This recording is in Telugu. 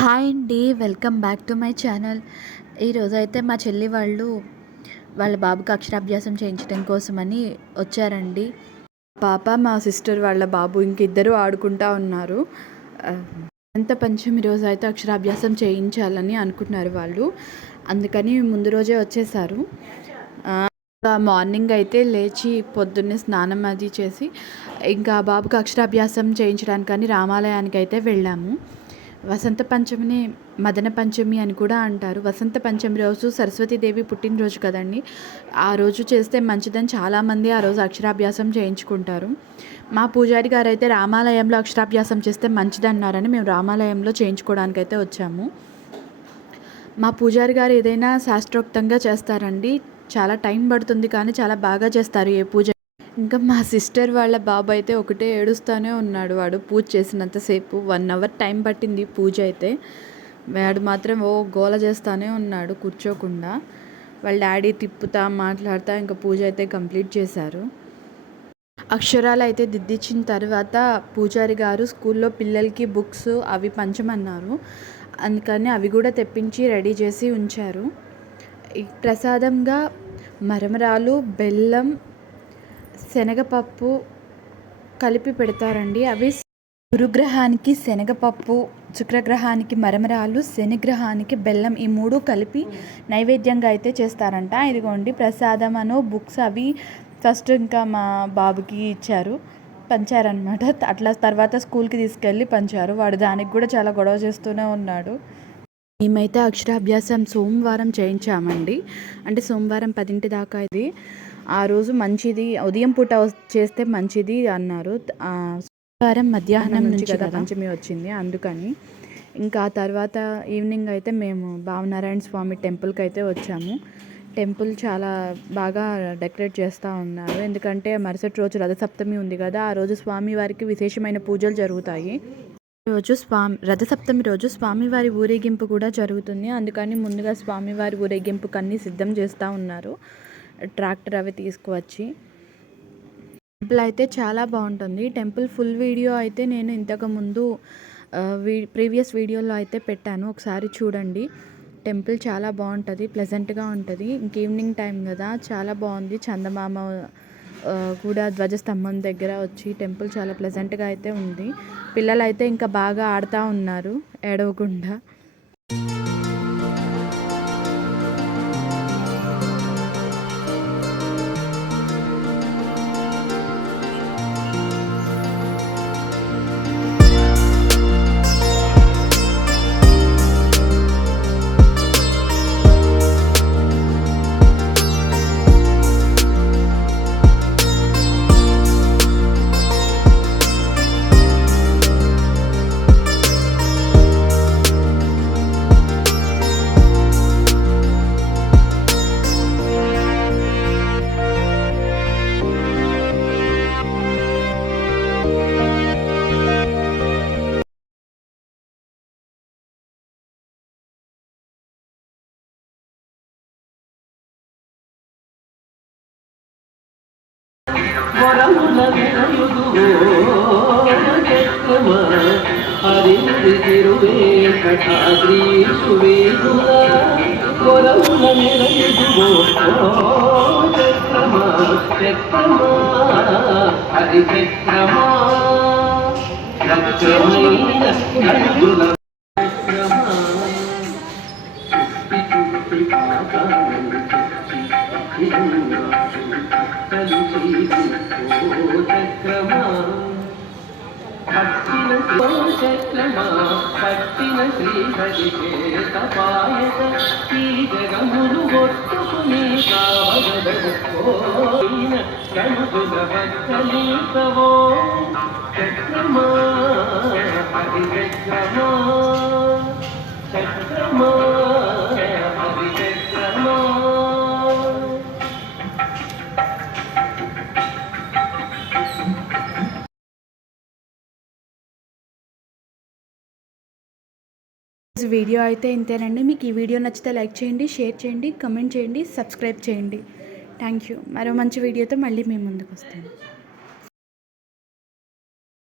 హాయ్ అండి welcome back to my channel. ఈరోజు అయితే మా చెల్లి వాళ్ళు వాళ్ళ బాబుకి అక్షరాభ్యాసం చేయించడం కోసమని వచ్చారండి. పాప మా సిస్టర్ వాళ్ళ బాబు ఇంకిద్దరు ఆడుకుంటా ఉన్నారు. అంత పంచమి రోజు అయితే అక్షరాభ్యాసం చేయించాలని అనుకున్నారు వాళ్ళు. అందుకని ముందు రోజే వచ్చేసారు. మార్నింగ్ అయితే లేచి పొద్దున్నే స్నానం అది చేసి ఇంకా బాబుకి అక్షరాభ్యాసం చేయించడానికని రామాలయానికి అయితే వెళ్ళాము. వసంత పంచమిని మదన పంచమి అని కూడా అంటారు. వసంత పంచమి రోజు సరస్వతీదేవి పుట్టినరోజు కదండి. ఆ రోజు చేస్తే మంచిదని చాలామంది ఆ రోజు అక్షరాభ్యాసం చేయించుకుంటారు. మా పూజారి గారు అయితే రామాలయంలో అక్షరాభ్యాసం చేస్తే మంచిదన్నారని మేము రామాలయంలో చేయించుకోవడానికైతే వచ్చాము. మా పూజారి గారు ఏదైనా శాస్త్రోక్తంగా చేస్తారండి. చాలా టైం పడుతుంది కానీ చాలా బాగా చేస్తారు ఏ పూజ ఇంకా మా సిస్టర్ వాళ్ళ బాబు అయితే ఒకటే ఏడుస్తూనే ఉన్నాడు. వాడు పూజ చేసినంతసేపు వన్ అవర్ టైం పట్టింది పూజ అయితే. వాడు మాత్రం ఓ గోల చేస్తూనే ఉన్నాడు కూర్చోకుండా. వాళ్ళ డాడీ తిప్పుతా మాట్లాడుతా ఇంకా పూజ అయితే కంప్లీట్ చేశారు. అక్షరాలు అయితే దిద్దించిన తర్వాత పూజారి గారు స్కూల్లో పిల్లలకి బుక్స్ అవి పంచమన్నారు. అందుకని అవి కూడా తెప్పించి రెడీ చేసి ఉంచారు. ప్రసాదంగా మరమరాలు బెల్లం శనగపప్పు కలిపి పెడతారండి. అవి గురుగ్రహానికి శనగపప్పు శుక్రగ్రహానికి మరమరాలు శనిగ్రహానికి బెల్లం ఈ మూడు కలిపి నైవేద్యంగా అయితే చేస్తారంట. ఇదిగోండి ప్రసాదం అనో బుక్స్ అవి ఫస్ట్ ఇంకా మా బాబుకి ఇచ్చారు. పంచారనమాట అట్లా తర్వాత స్కూల్కి తీసుకెళ్ళి పంచారు. వాడు దానికి కూడా చాలా గొడవ చేస్తూనే ఉన్నాడు. మేమైతే అక్షరాభ్యాసం సోమవారం చేయించామండి. అంటే సోమవారం పదింటి దాకా ఇది. ఆ రోజు మంచిది ఉదయం పూట చేస్తే మంచిది అన్నారు. సోమవారం మధ్యాహ్నం నుంచి కదా పంచమి వచ్చింది అందుకని. ఇంకా ఆ తర్వాత ఈవినింగ్ అయితే మేము భావనారాయణ స్వామి టెంపుల్కి అయితే వచ్చాము. టెంపుల్ చాలా బాగా డెకరేట్ చేస్తూ ఉన్నారు. ఎందుకంటే మరుసటి రోజు రథసప్తమి ఉంది కదా ఆ రోజు స్వామివారికి విశేషమైన పూజలు జరుగుతాయి. రోజు స్వామి రథసప్తమి రోజు స్వామివారి ఊరేగింపు కూడా జరుగుతుంది. అందుకని ముందుగా స్వామివారి ఊరేగింపుకు అన్నీ సిద్ధం చేస్తూ ఉన్నారు. ట్రాక్టర్ అవి తీసుకువచ్చి. టెంపుల్ అయితే చాలా బాగుంటుంది. టెంపుల్ ఫుల్ వీడియో అయితే నేను ఇంతకుముందు వీ ప్రీవియస్ వీడియోలో అయితే పెట్టాను. ఒకసారి చూడండి. టెంపుల్ చాలా బాగుంటుంది ప్లెజెంట్గా ఉంటుంది. ఇంక ఈవినింగ్ టైం కదా. చాలా బాగుంది. చందమామ కూడా ధ్వజస్తంభం దగ్గర వచ్చి టెంపుల్ చాలా ప్లెజెంట్గా అయితే ఉంది. పిల్లలు అయితే ఇంకా బాగా ఆడుతూ ఉన్నారు ఏడవకుండా. వరముల హరి తిరువేంకటాద్రీషువేదుల వరముల నిరయుదువో చక్రమా చక్రమా హరి చక్రమా చక్రమైన చక్రమా చక్రమా పట్టిన శ్రీహరికే తపాయత ఈ జగమును ఒట్టుకునే కావగదోయిన కనుగుల భక్తలీసవో చక్రమా హరి చక్రమా చక్రమా వీడియో అయితే ఇంతేనండి. మీకు ఈ వీడియో నచ్చితే లైక్ చేయండి షేర్ చేయండి కమెంట్ చేయండి సబ్స్క్రైబ్ చేయండి. థ్యాంక్ యూ మరో మంచి వీడియోతో మళ్ళీ మేము ముందుకు వస్తాను.